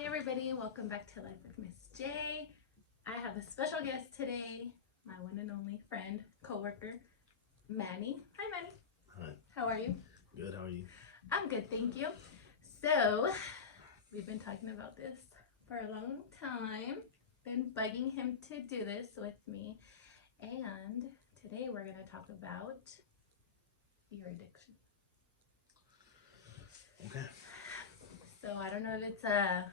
Hi everybody, welcome back to Life with Miss J. I have a special guest today, my one and only friend, coworker, Manny. Hi Manny. Hi. How are you? Good. How are you? I'm good, thank you. So, we've been talking about this for a long time. Been bugging him to do this with me. And today we're going to talk about your addiction. Okay. So, I don't know if it's a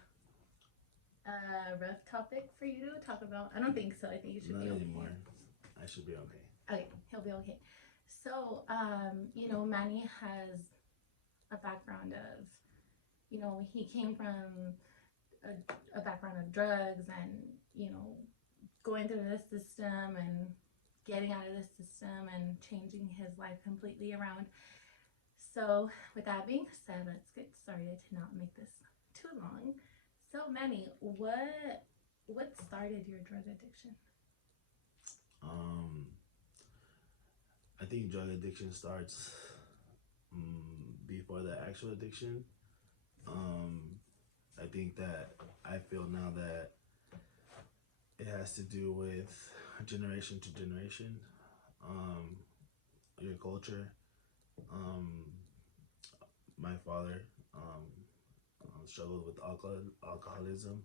rough topic for you to talk about. I don't think so. I think you should Not be okay. anymore. I should be okay. Okay, he'll be okay. So, Manny has a background of, he came from a background of drugs and, going through the system and getting out of the system and changing his life completely around. So, with that being said, let's get started to not make this too long. So, Manny, what started your drug addiction? Um, I think drug addiction starts before the actual addiction. Um, I think that I feel now that it has to do with generation to generation, um, your culture. Um, my father struggled with alcoholism.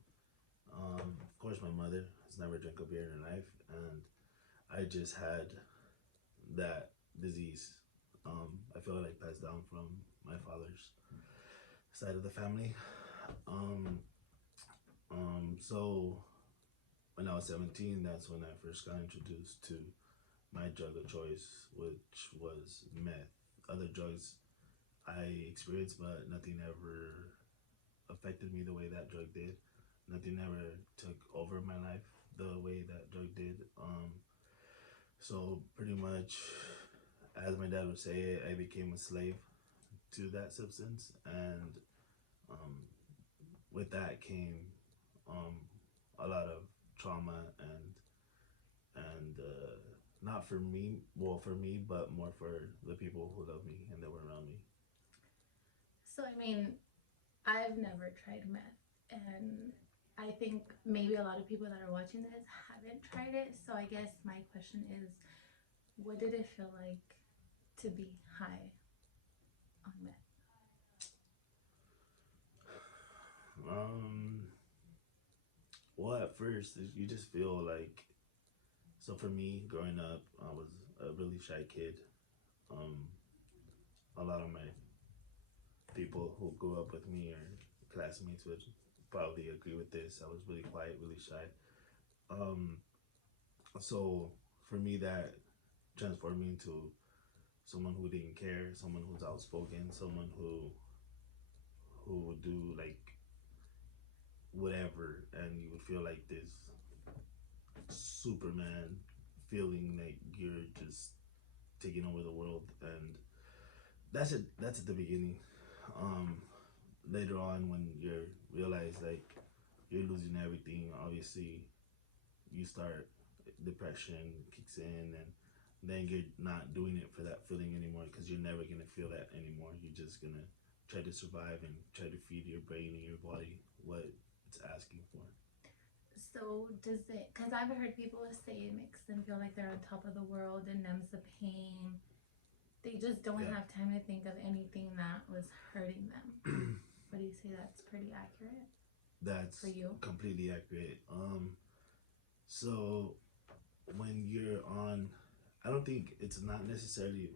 Of course, my mother has never drank a beer in her life, and I just had that disease. I feel like passed down from my father's side of the family. Um, so when I was 17, that's when I first got introduced to my drug of choice, which was meth. Other drugs I experienced, but nothing ever affected me the way that drug did. Nothing ever took over my life the way that drug did. So pretty much, as my dad would say it, I became a slave to that substance, and um, with that came um, a lot of trauma and not for me, well for me, but more for the people who love me and that were around me. So, I've never tried meth, and I think maybe a lot of people that are watching this haven't tried it. So, I guess my question is, what did it feel like to be high on meth? Um, well, at first you just feel like, so for me growing up, I was a really shy kid. Um, a lot of my people who grew up with me or classmates would probably agree with this. I was really quiet, really shy. Um, so for me, that transformed me into someone who didn't care, someone who's outspoken, someone who would do like whatever, and you would feel like this Superman feeling like you're just taking over the world, and that's it. That's at the beginning. Um, Later on, when you realize like you're losing everything, obviously you start depression kicks in, and then you're not doing it for that feeling anymore because you're never gonna feel that anymore. You're just gonna try to survive and try to feed your brain and your body what it's asking for. So, does it, because I've heard people say it makes them feel like they're on top of the world and numbs the pain. They just don't Yeah. have time to think of anything that was hurting them. What do you say that's pretty accurate for That's you? completely accurate. So when you're on, I don't think it's not necessarily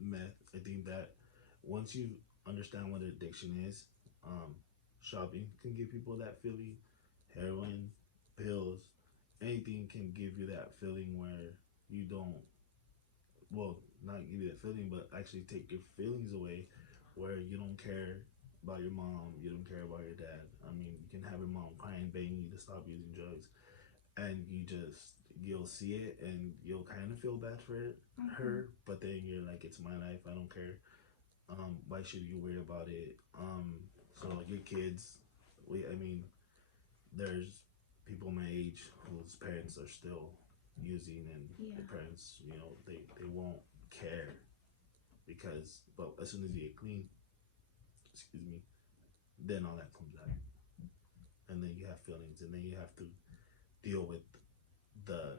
meth. I think that once you understand what addiction is, um, shopping can give people that feeling. Heroin, pills, anything can give you that feeling where you don't, well, not give you that feeling, but actually take your feelings away, where you don't care about your mom, you don't care about your dad. I mean, you can have your mom crying, begging you to stop using drugs, and you'll see it and you'll kind of feel bad for it, Mm-hmm. her, but then you're like, it's my life, I don't care. Why should you worry about it? So your kids, I mean, there's people my age whose parents are still using, and Yeah. the parents, they won't care because, but as soon as you get clean, excuse me, then all that comes out. and then you have feelings, and then you have to deal with the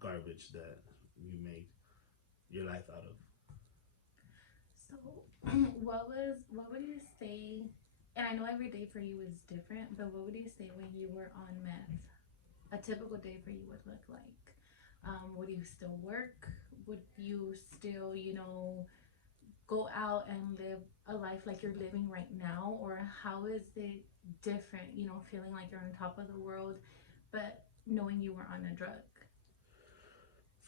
garbage that you made your life out of. So, what would you say? And I know every day for you is different, but what would you say when you were on meth? A typical day for you would look like? Would you still work? Would you still, go out and live a life like you're living right now? Or how is it different, feeling like you're on top of the world, but knowing you were on a drug?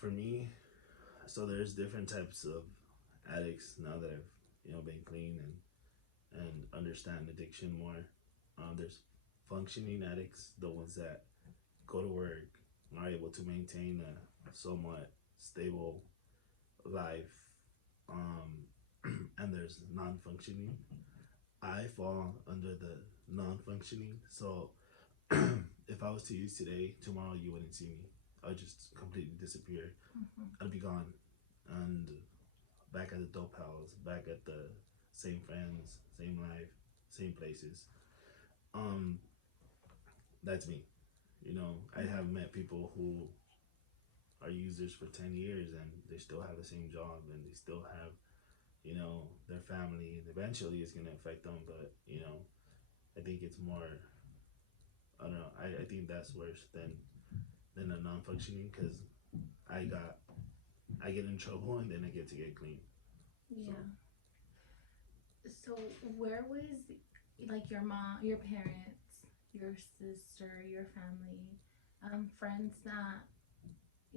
For me, so there's different types of addicts now that I've been clean and understand addiction more. There's functioning addicts, the ones that go to work, are able to maintain a somewhat stable life, and there's non-functioning. I fall under the non-functioning. So if I was to use today, tomorrow you wouldn't see me. I'd just completely disappear. Hmm. I'd be gone, and back at the dope house, back at the same friends, same life, same places. Um, that's me. I Yeah. have met people who are users for 10 years and they still have the same job and they still have their family, and eventually it's going to affect them, but I think it's more, I don't know, I think that's worse than a non-functioning, because i got I get in trouble and then I get to get clean. So Yeah. So where was like your mom, your parents, your sister, your family, friends that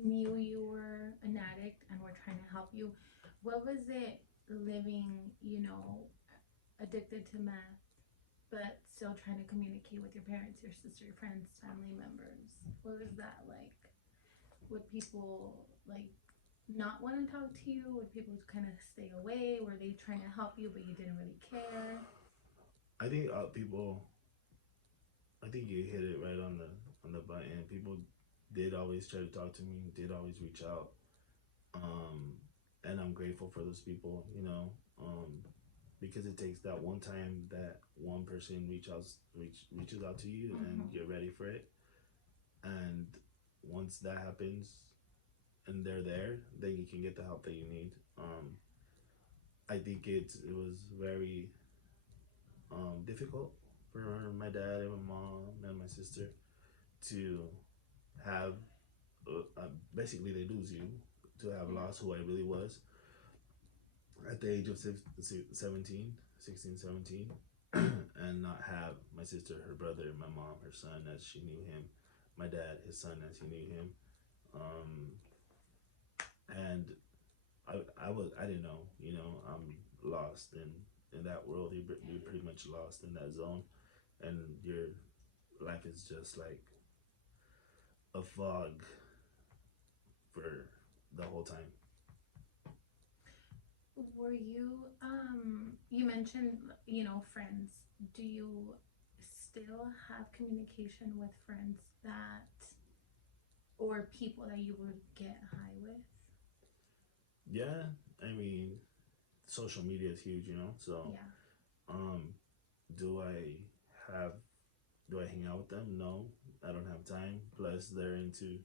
knew you were an addict and were trying to help you? What was it living, addicted to meth, but still trying to communicate with your parents, your sister, your friends, family members? What was that like? Would people like not want to talk to you? Would people kind of stay away? Were they trying to help you but you didn't really care? I think people, I think you hit it right on the button. People did always try to talk to me, did always reach out, um, and I'm grateful for those people. Because it takes that one time that one person reaches out to you and Mm-hmm. you're ready for it. And once that happens and they're there, then you can get the help that you need. I think it was very difficult for my dad and my mom and my sister to have basically they lose you, to have Yeah. lost who I really was at the age of 17, 16, 17, and not have my sister, her brother, my mom, her son as she knew him, my dad, his son as he knew him. Um, and I didn't know, I'm lost in that world. You're pretty much lost in that zone, and your life is just like a fog for the whole time. Were you you mentioned, friends. Do you still have communication with friends that or people that you would get high with? Yeah, I mean, social media is huge, so Yeah. um do I have do I hang out with them? No, I don't have time. Plus they're into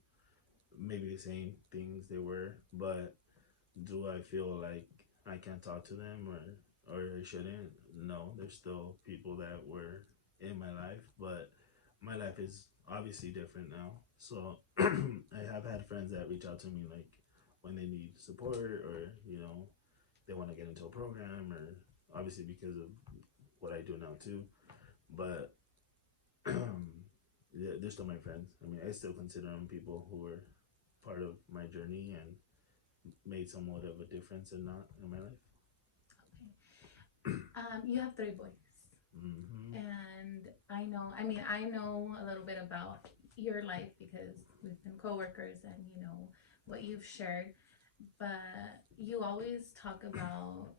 maybe the same things they were, but do I feel like I can't talk to them, or I shouldn't? No, there's still people that were in my life, but my life is obviously different now. So I have had friends that reach out to me like when they need support, or they want to get into a program, or obviously because of what I do now too. But yeah, they're still my friends. I mean, I still consider them people who were part of my journey and made somewhat of a difference in my life. Okay. You have three boys. Mm-hmm. And I know a little bit about your life because we've been coworkers and what you've shared. But you always talk about,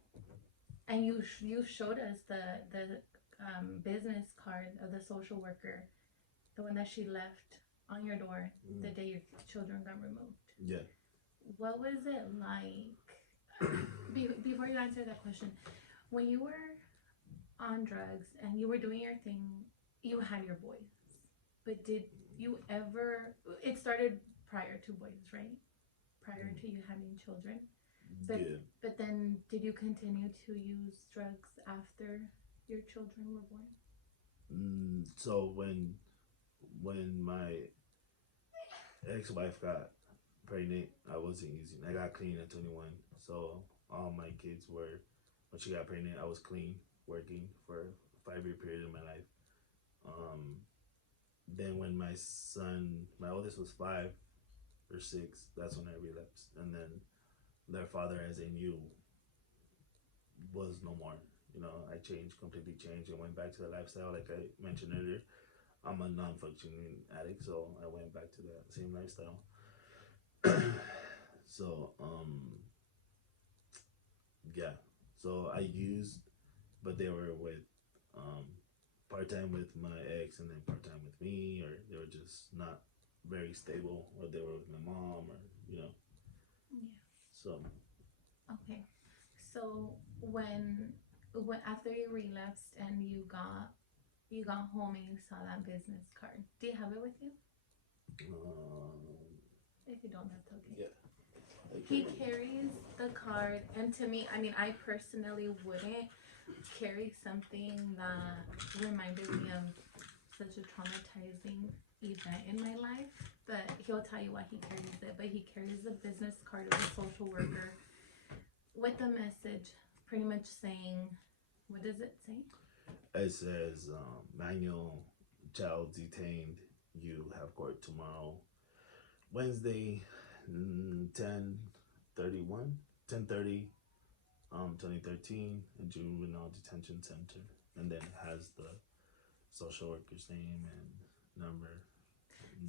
and you showed us the business card of the social worker, the one that she left on your door the Mm. day your children got removed. Yeah. What was it like? Before you answer that question, when you were on drugs and you were doing your thing, you had your boys. But did you ever? It started prior to boys, right? Prior to you having children. But Yeah. but then did you continue to use drugs after your children were born? So when my ex-wife got pregnant, I wasn't using. I got clean at 21. So all my kids were, when she got pregnant, I was clean, working for a 5 year period in my life. Um, then when my oldest was 5 or 6, that's when I relapsed. And then their father, as they knew, was no more. I completely changed, and went back to the lifestyle like I mentioned earlier. I'm a non-functioning addict, so I went back to that same lifestyle. So yeah, so I used, but they were with um, part time with my ex, and then part time with me, or they were just not very stable, or they were with my mom, or Yeah. so Okay. So when after you relapsed and you got home and you saw that business card, do you have it with you? um, If you don't, that's okay. yeah. He carries the card, and to me, I mean, I personally wouldn't carry something that reminded me of such a traumatizing event in my life. But he'll tell you why he carries it. But he carries a business card of a social worker with a message, pretty much saying, what does it say? It says, Manuel, child detained. You have court tomorrow, Wednesday, 10:31, 10:30, 2013, in Juvenile Detention Center, and then it has the social worker's name and number.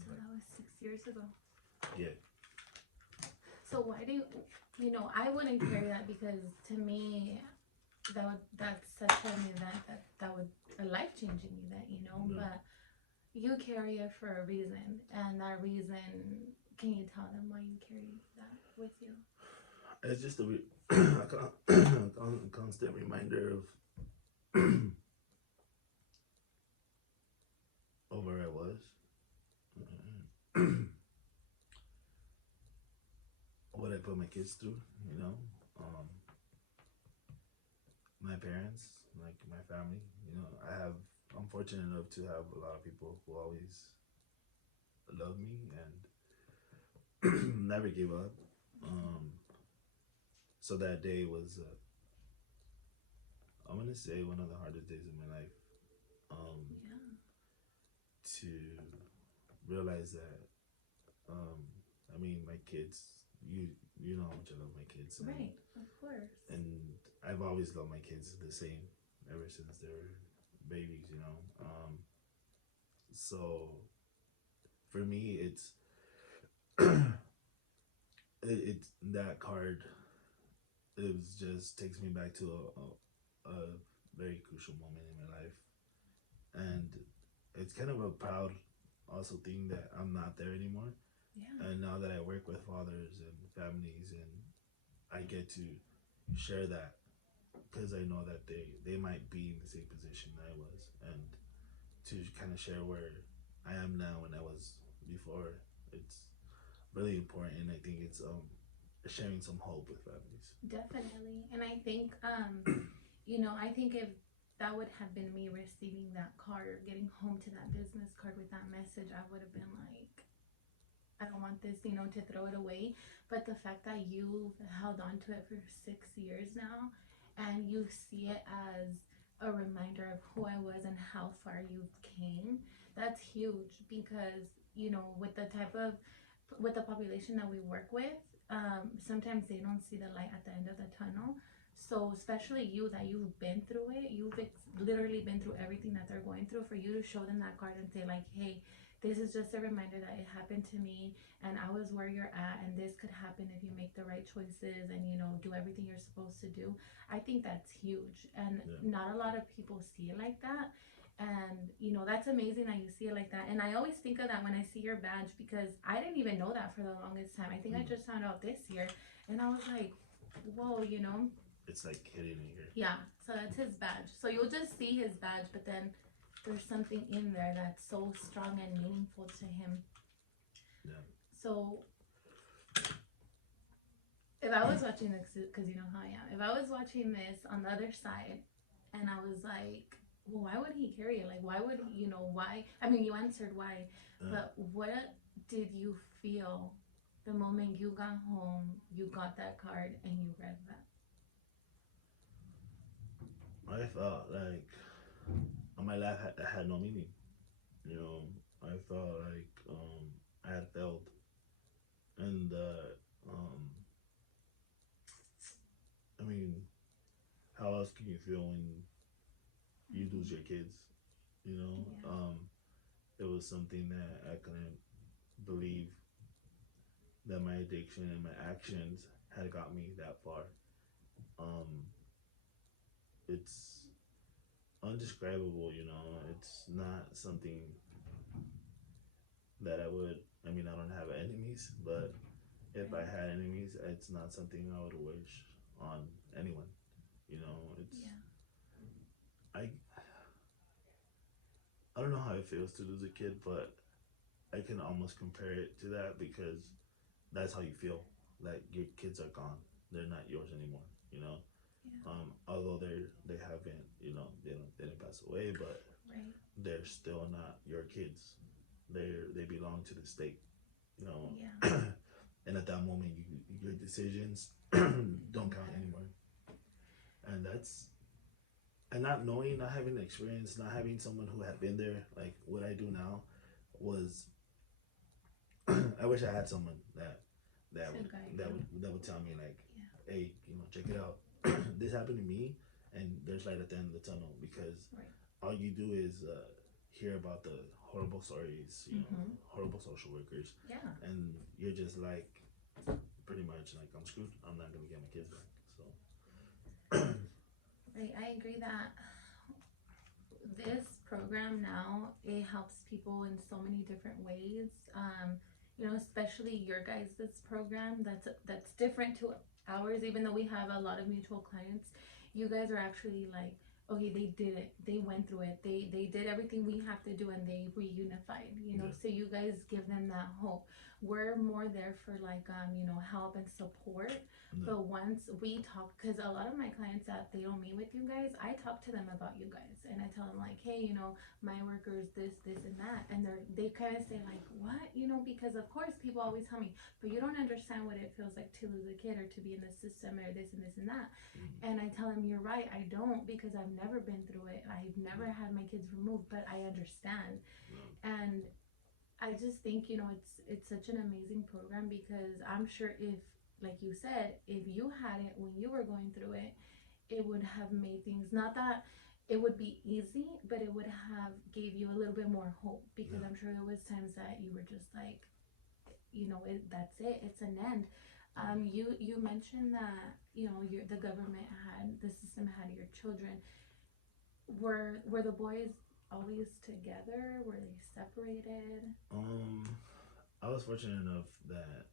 So that was 6 years ago. Yeah. So why do I wouldn't carry that because to me that's such an event that would a life changing event. Yeah. But you carry it for a reason, and that reason, can you tell them why you carry that with you? It's just a constant reminder of of where I was, what I put my kids through. Um, my parents, like my family. I'm fortunate enough to have a lot of people who always loved me and never gave up. So that day was, I'm gonna say, one of the hardest days of my life. Yeah. To realize that, I mean, my kids, you know how much I love my kids, Right, of course. and I've always loved my kids the same ever since they were babies. So for me, it's that card. Just takes me back to a very crucial moment in my life, and it's kind of a proud also thing that I'm not there anymore. Yeah. And now that I work with fathers and families, and I get to share that, because I know that they might be in the same position I was, and to kind of share where I am now and I was before, it's really important. And I think it's sharing some hope with families. Definitely. And I think I think if that would have been me receiving that card or getting home to that business card with that message, I would have been like, I don't want this, to throw it away. But the fact that you've held on to it for 6 years now, and you see it as a reminder of who I was and how far you've came, that's huge because, with the population that we work with, sometimes they don't see the light at the end of the tunnel. So especially you, that you've been through it, literally been through everything that they're going through. For you to show them that card and say like, hey, this is just a reminder that it happened to me, and I was where you're at, and this could happen if you make the right choices and do everything you're supposed to do. I think that's huge, and Yeah. not a lot of people see it like that. And that's amazing that you see it like that. And I always think of that when I see your badge, because I didn't even know that for the longest time. I think I just found out this year, and I was like, whoa. It's like hidden in here. Yeah, so that's his badge. So you'll just see his badge, but then there's something in there that's so strong and meaningful to him. Yeah. So if I was watching this, because you know how I am, if I was watching this on the other side, and I was like, well, why would he carry it? Like, why would you know why? I mean, you answered why, but what did you feel the moment you got home, you got that card, and you read that? I felt like my life had no meaning. You know, I felt like I had failed, and I mean, how else can you feel when you lose your kids? You know, Yeah. it was something that I couldn't believe that my addiction and my actions had got me that far. Um, it's undescribable, you know. It's not something that I would. I mean, I don't have enemies, but if I Right. had enemies, it's not something I would wish on anyone. You know, it's Yeah. I. I don't know how it feels to lose a kid, but I can almost compare it to that because that's how you feel. Like your kids are gone; they're not yours anymore. You know, Yeah. although they haven't, you know, they didn't pass away, but Right. they're still not your kids. They belong to the state. You Yeah. know, and at that moment, your decisions don't count anymore. And that's and not knowing, not having the experience, not having someone who had been there, like what I do now, was I wish I had someone that To would guide you. that would tell me like, Yeah. hey, you know, check it out. This happened to me, and there's light at the end of the tunnel because Right. all you do is hear about the horrible stories, you know, Mm-hmm. horrible social workers, Yeah. and you're just like, pretty much like I'm screwed. I'm not gonna get my kids back. So Right. I agree that this program now it helps people in so many different ways. You know, especially your guys' program that's different to ours. Even though we have a lot of mutual clients, you guys are actually like, okay, they did it. They went through it. They did everything we have to do, and they reunified. You know, yeah, so you guys give them that hope. We're more there for like you know, help and support. no, But once we talk, because a lot of my clients that they don't meet with you guys, I talk to them about you guys, and I tell them like, hey, you know, my workers this and that, and they kind of say like, what, you know, because of course people always tell me, but you don't understand what it feels like to lose a kid or to be in the system or this and that, and I tell them you're right, I don't because I've never been through it, I've never had my kids removed, but I understand, no, and I just think, you know, it's such an amazing program because I'm sure if, like you said, if you had it when you were going through it, it would have made things not that it would be easy, but it would have gave you a little bit more hope because no, I'm sure there was times that you were just like, you know, that's it, it's an end. You mentioned that you know the government had the system had your children. Were the boys always together? Were they separated? um, I was fortunate enough that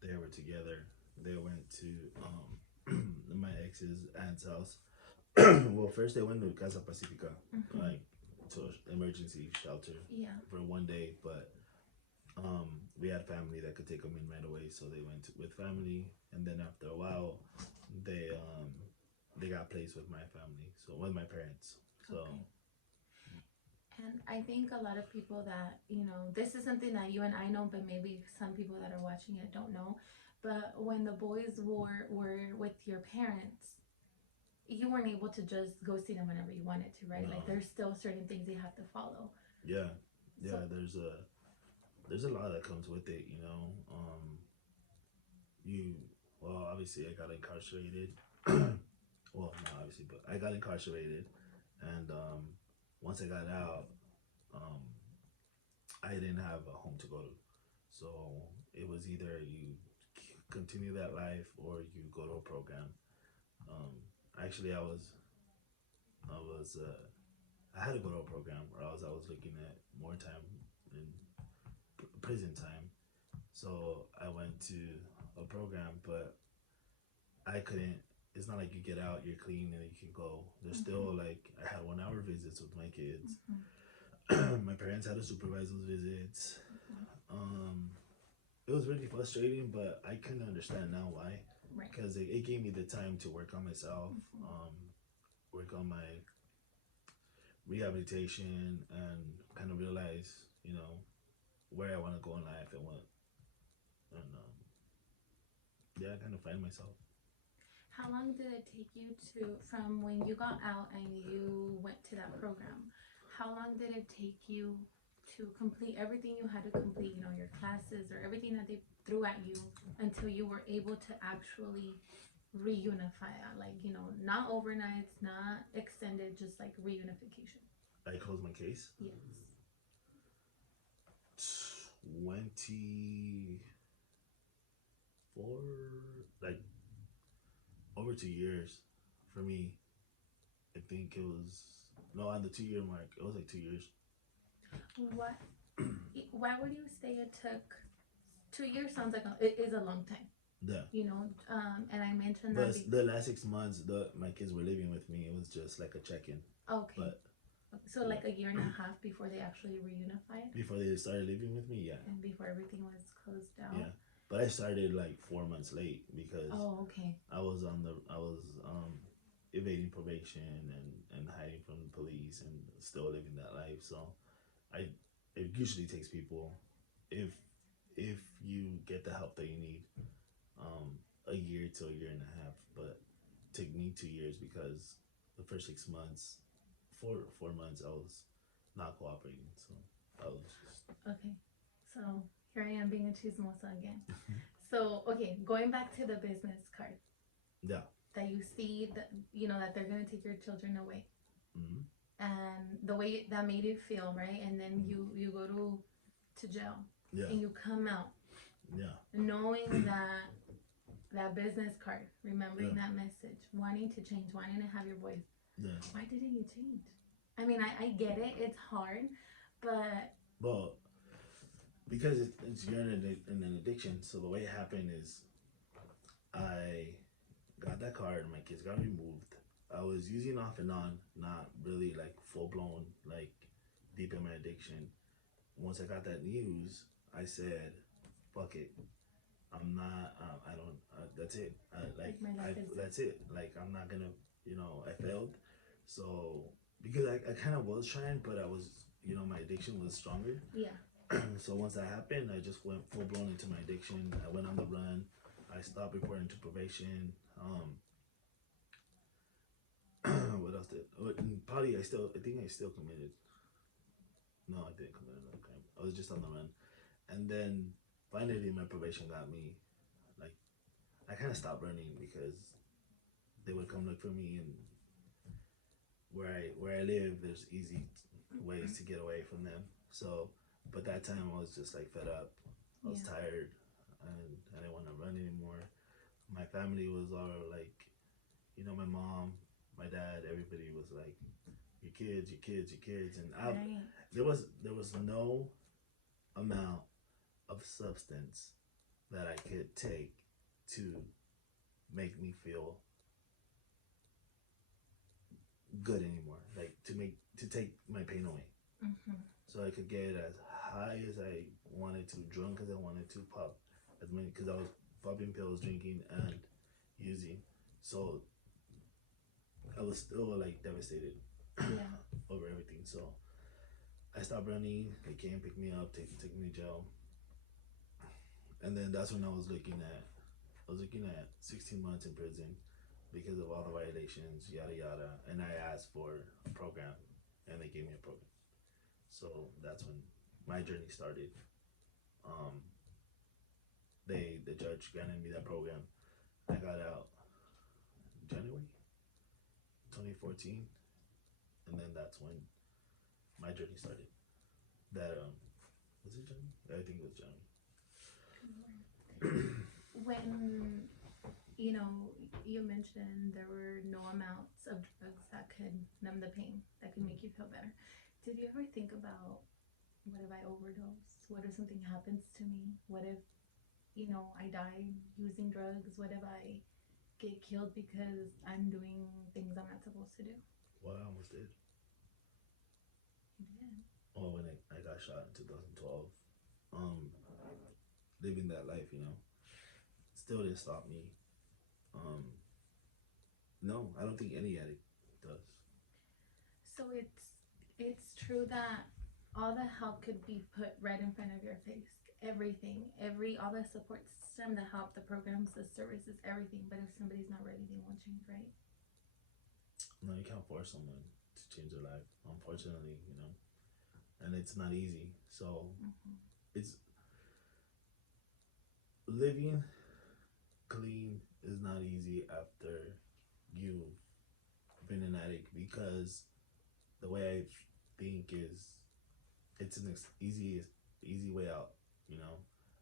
they were together. They went to my ex's aunt's house. Well, first they went to Casa Pacifica, Mm-hmm. like to an emergency shelter Yeah. for one day, but we had family that could take them in right away, so they went with family, and then after a while, they um they got placed with my family, so with my parents. So Okay. And I think a lot of people that, you know, this is something that you and I know, but maybe some people that are watching it don't know. But when the boys were with your parents, you weren't able to just go see them whenever you wanted to, right? no, Like there's still certain things you have to follow. yeah, So yeah. There's a lot that comes with it, you know. You well, obviously I got incarcerated. Well, not obviously, but I got incarcerated, and once I got out, um, I didn't have a home to go to, so it was either you continue that life or you go to a program. Um, actually, I was I had to go to a program, or else I was looking at more time in prison time. So I went to a program, but I couldn't. it's not like you get out, you're clean, and you can go. There's still like I had 1 hour visits with my kids. My parents had to supervise those visits. Um, it was really frustrating, but I can understand now why. Right. Because it gave me the time to work on myself, work on my rehabilitation, and kind of realize, where I want to go in life and what, and yeah, I kind of find myself. How long did it take you from when you got out and you went to that program? How long did it take you to complete everything you had to complete, your classes or everything that they threw at you until you were able to actually reunify? Like, not overnights, not extended, just like reunification. I closed my case. Yes. 24, like over 2 years for me. I think it was no on the 2 year mark. It was like 2 years. What? Why would you say it took 2 years? Sounds like it is a long time. Yeah. And I mentioned But that. the last 6 months, my kids were living with me. It was just like a check-in. Okay. But so like a year and a half before they actually reunified. Before they started living with me, yeah. And before everything was closed down. Yeah, but I started like 4 months late because. Oh, okay. I was evading probation and hiding from the police and still living that life. So, it usually takes people, if you get the help that you need, a year to a year and a half. But it took me 2 years because the first 6 months, 4 months, I was not cooperating. So I was just okay. So here I am being a chismosa again. So okay, going back to the business card. Yeah. That you see that that they're gonna take your children away. Mm-hmm. And the way that made you feel, right? And then you go to jail. Yeah. And you come out. Yeah. Knowing that business card, remembering that message, wanting to change, wanting to have your voice. Yeah. Why didn't you change? I mean, I get it. It's hard, but. Well, because you're in an addiction. So the way it happened is, I got that card. My kids got removed. I was using off and on, not really like full blown, like deep in my addiction. Once I got that news, I said, "Fuck it, I'm not. I don't. That's it. That's it. Like I'm not gonna. I failed. So because I kind of was trying, but I was. My addiction was stronger. Yeah. So once that happened, I just went full blown into my addiction. I went on the run. I stopped reporting to probation. What else did? Probably I think I still committed. No, I didn't commit another crime. I was just on the run, and then finally my probation got me. Like, I kind of stopped running because they would come look for me, and where I live, there's easy ways to get away from them. So, but that time I was just like fed up. I was tired, and I didn't want to run anymore. My family was all like, my mom, my dad, everybody was like, your kids, and there was no amount of substance that I could take to make me feel good anymore, like to take my pain away. Mm-hmm. So I could get as high as I wanted to, drunk as I wanted to, pop as many, because I was popping pills, drinking, and using. So I was still like devastated over everything. So I stopped running. They came pick me up, take me to jail, and then that's when I was looking at 16 months in prison because of all the violations, yada yada. And I asked for a program, and they gave me a program. So that's when my journey started. The judge granted me that program. I got out January 2014, and then that's when my journey started. That was it January? I think it was January. When you mentioned there were no amounts of drugs that could numb the pain, that could make you feel better. Did you ever think about, what if I overdose? What if something happens to me? What if I die using drugs? What if I get killed because I'm doing things I'm not supposed to do. Well, I almost did. You did. Oh, when I got shot in 2012. Um, living that life, still didn't stop me. Um, no, I don't think any addict does. So it's true that all the help could be put right in front of your face. Everything, all the support system, the help, the programs, the services, everything. But if somebody's not ready, they won't change, right? No, you can't force someone to change their life, unfortunately, and it's not easy. So it's living clean is not easy after you've been an addict, because the way I think is it's an easy way out.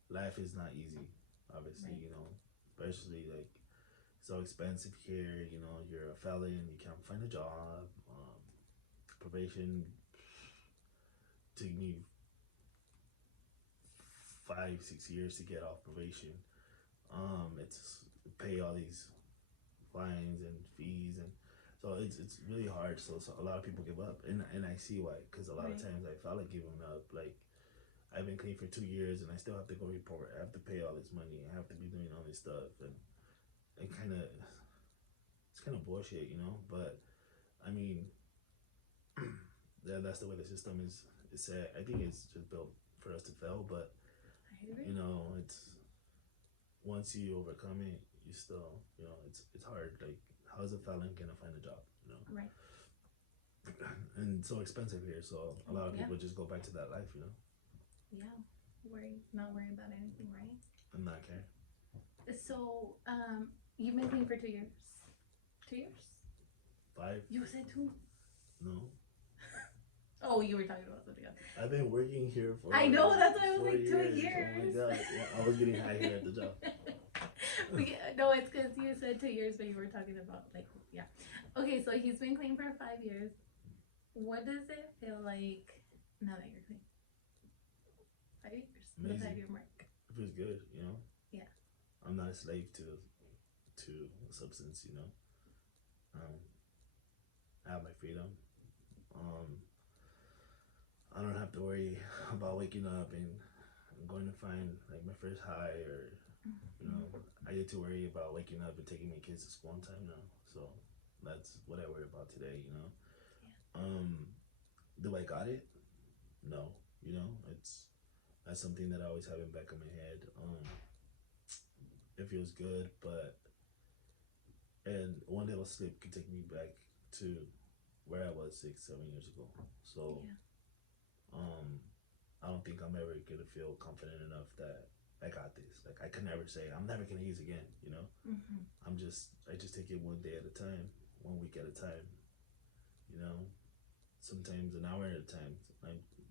Life is not easy, obviously. Right. Especially like so expensive here. You're a felon, you can't find a job. Probation taking you 5 6 years to get off probation. It's pay all these fines and fees, and so it's really hard. So a lot of people give up, and I see why, because a lot of Right. times I felt like giving up. Like, I've been clean for 2 years and I still have to go report. I have to pay all this money. I have to be doing all this stuff, and it it's kind of bullshit. But I mean, that's the way the system is set. I think it's just built for us to fail, but I agree. it's once you overcome it, you still, it's hard. Like, how is a felon gonna find a job? Right. And it's so expensive here, so a lot of Yeah. people just go back to that life, Yeah. Not worry about anything, right? and not care. So, you've been clean for 2 years. 2 years? 5? You said 2. No, Oh, you were talking about something else. I've been working here for. I know, that's why I was 4 like 2 years. years. Oh my god, yeah, I was getting high here at the job. No, it's because you said 2 years, but you were talking about yeah. Okay, so he's been clean for 5 years. What does it feel like now that you're clean? 5 years. The Amazing. 5 year mark. It feels good, Yeah. I'm not a slave to a substance, I have my freedom. I don't have to worry about waking up and going to find like my first high, or I get to worry about waking up and taking my kids to school on time now. So that's what I worry about today. Do I got it? No. That's something that I always have in the back of my head. It feels good, and one little slip could take me back to where I was 6 7 years ago. So I don't think I'm ever gonna feel confident enough that I got this. Like, I can never say I'm never gonna use again. I just take it one day at a time, 1 week at a time. Sometimes an hour at a time.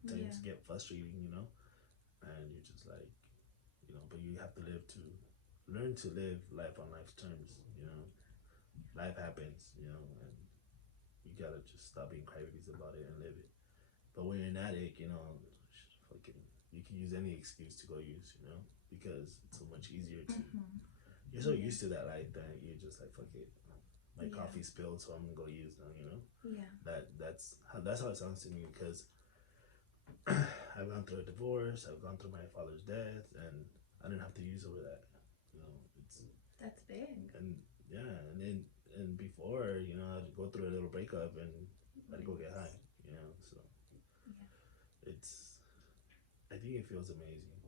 Sometimes get frustrating. And you're just like, but you have to learn to live life on life's terms. Life happens. And you gotta just stop being crybabies about it and live it. But when you're an addict, fucking, you can use any excuse to go use, because it's so much easier to. You're so used to that life that you're just like, fuck it. My coffee spilled, so I'm gonna go use now. Yeah. That's how it sounds to me, because I've gone through a divorce. I've gone through my father's death, and I didn't have to use over that. That's big. And yeah, and before, I'd go through a little breakup and I'd go get high. So I think it feels amazing.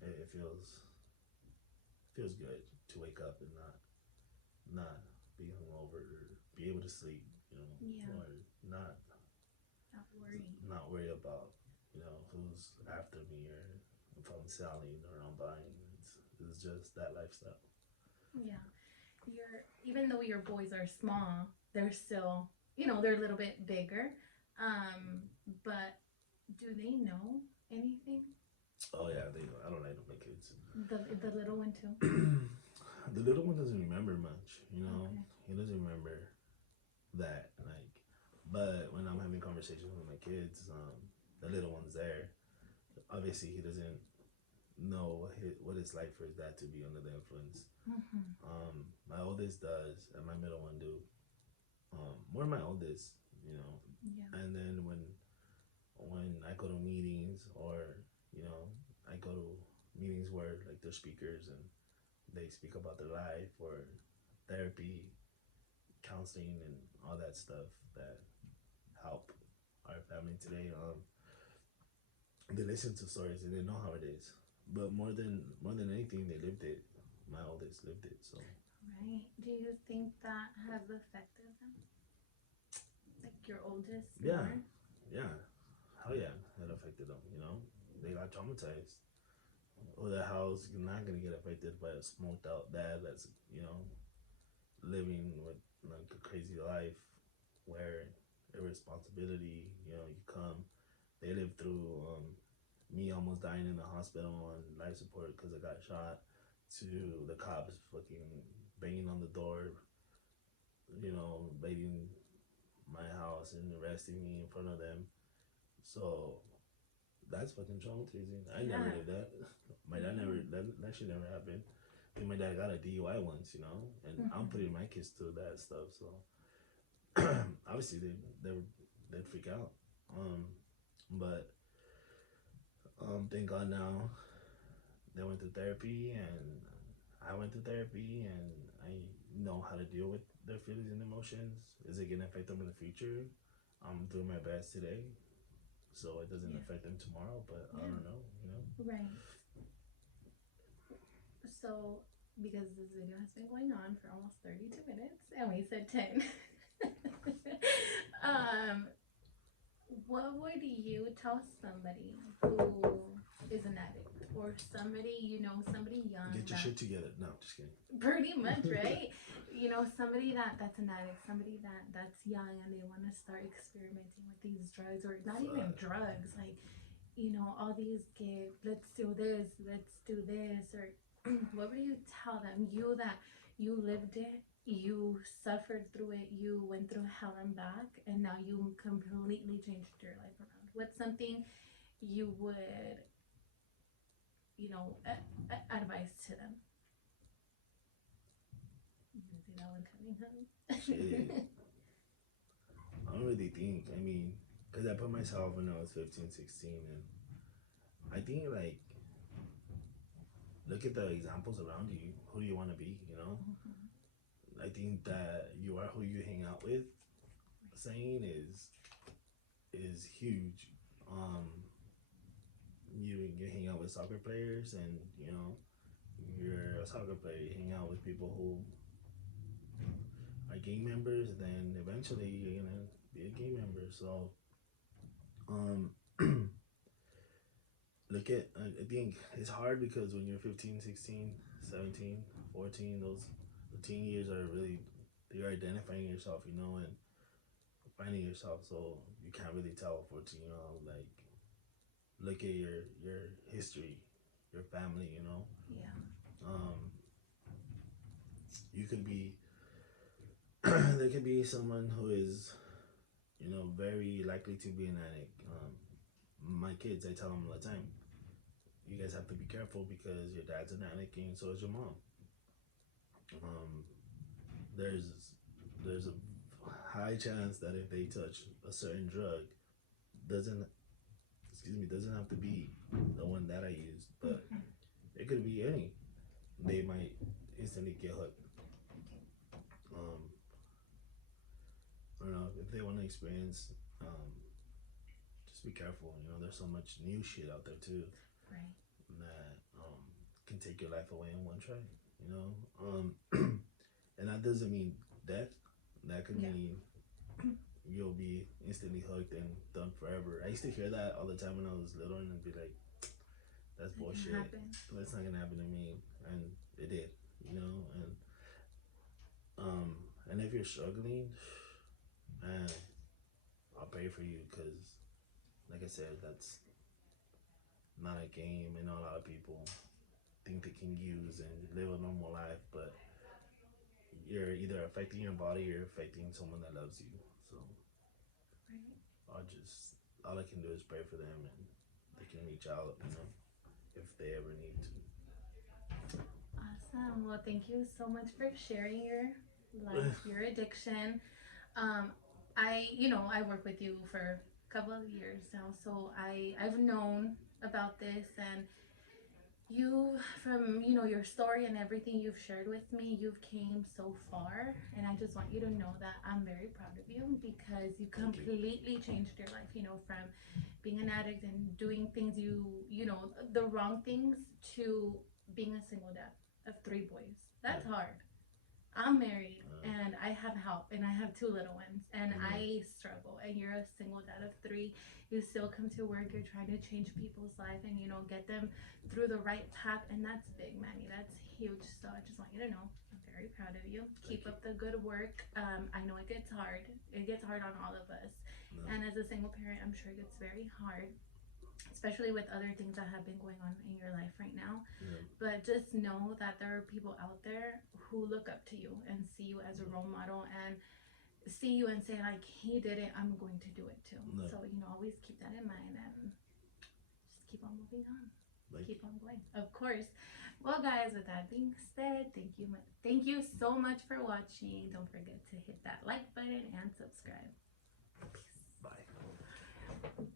It feels good to wake up and not be hungover, or be able to sleep, Yeah. or not worry about, who's after me, or if I'm selling or I'm buying. It's just that lifestyle. Yeah. Even though your boys are small, they're still, they're a little bit bigger. But do they know anything? Oh yeah, I don't like my kids. The little one too. The little one doesn't remember much, Okay. He doesn't remember that, like. But when I'm having conversations with my kids, the little one's there. Obviously, he doesn't know what it's like for his dad to be under the influence. Mm-hmm. My oldest does, and my middle one do. More my oldest, you know. Yeah. And then when I go to meetings, or you know, I go to meetings where like they're speakers and they speak about their life or therapy, counseling, and all that stuff that help our family today. They listen to stories and they know how it is. But more than anything, they lived it. My oldest lived it. So Right. Do you think that has affected them? Like your oldest yeah, more? yeah, hell yeah, that affected them. You know, they got traumatized. Or the house not gonna get affected by a smoked out dad that's living with like a crazy life where irresponsibility. You come. They lived through me almost dying in the hospital on life support because I got shot, to the cops fucking banging on the door, invading my house and arresting me in front of them. So that's fucking traumatizing. I never Yeah. did that. My dad never, that shit never happened. I think my dad got a DUI once, and I'm Mm-hmm. putting my kids through that stuff. So obviously they'd freak out. But thank God now they went to therapy, and I went to therapy, and I know how to deal with their feelings and emotions. Is it gonna affect them in the future? I'm doing my best today, so it doesn't Yeah. affect them tomorrow. But I Yeah. don't know. Right. So, because this video has been going on for almost 32 minutes and we said 10, um, what would you tell somebody who is an addict, or somebody, somebody young Get your that shit together. No, just pretty much, kidding. right? Somebody that's an addict, somebody that's young and they want to start experimenting with these drugs, or not even Fuck. drugs, like, all these get, let's do this, or what would you tell them? You that you lived it, you suffered through it, you went through hell and back, and now you completely changed your life around. What's something you would, advise to them? You can see that one coming, Shit. huh? I don't really think. I mean, because I put myself when I was 15, 16, and I think, like, look at the examples around you. Who do you want to be? Mhm. I think that you are who you hang out with. Saying is huge. Um, you hang out with soccer players, and you're a soccer player. You hang out with people who are gang members. Then eventually you're gonna be a gang member. So, um, look at. I think it's hard because when you're 15, 16, 17, 14, those the teen years are really, you're identifying yourself, and finding yourself. So you can't really tell a 14-year-old, like, look at your history, your family. Yeah. Um, you could be there could be someone who is very likely to be an addict. My kids, I tell them all the time, you guys have to be careful because your dad's an addict and so is your mom. Um, there's there's a high chance that if they touch a certain drug, doesn't doesn't have to be the one that I used, but Mhm. it could be any. They might instantly get hooked. Um, I don't know if they want to experience. Just be careful. There's so much new shit out there too Right. that can take your life away in one try. You know, and that doesn't mean death. That could Yeah. mean you'll be instantly hooked and done forever. I used to hear that all the time when I was little, and I'd be like, "That's That can bullshit. happen. That's not gonna happen to me." And it did. And um, and if you're struggling, man, I'll pray for you because, like I said, that's not a game. I know a lot of people think they can use and live a normal life, but you're either affecting your body or affecting someone that loves you. So Right. all I can do is pray for them, and they can reach out. if they ever need to. Awesome. Well, thank you so much for sharing your life, your addiction. Um, I work with you for a couple of years now, so I've known about this, and you, from your story and everything you've shared with me, you've came so far, and I just want you to know that I'm very proud of you because you Thank you. completely changed your life, from being an addict and doing things the wrong things, to being a single dad of 3 boys. That's hard. I'm married and I have help and I have 2 little ones and I struggle, and you're a single dad of 3. You still come to work, you're trying to change people's life and get them through the right path, and that's big, Manny. That's huge. So I just want you to know I'm very proud of you. Keep up the good work. I know it gets hard. It gets hard on all of us. And as a single parent, I'm sure it gets very hard, especially with other things that have been going on in your life right now. But just know that there are people out there who look up to you and see you as a role model and see you and say, like, he did it, I'm going to do it too. So always keep that in mind and just keep on moving on. Keep on going, of course. Well, guys, with that being said, thank you so much for watching. Don't forget to hit that like button and subscribe. Peace. Bye.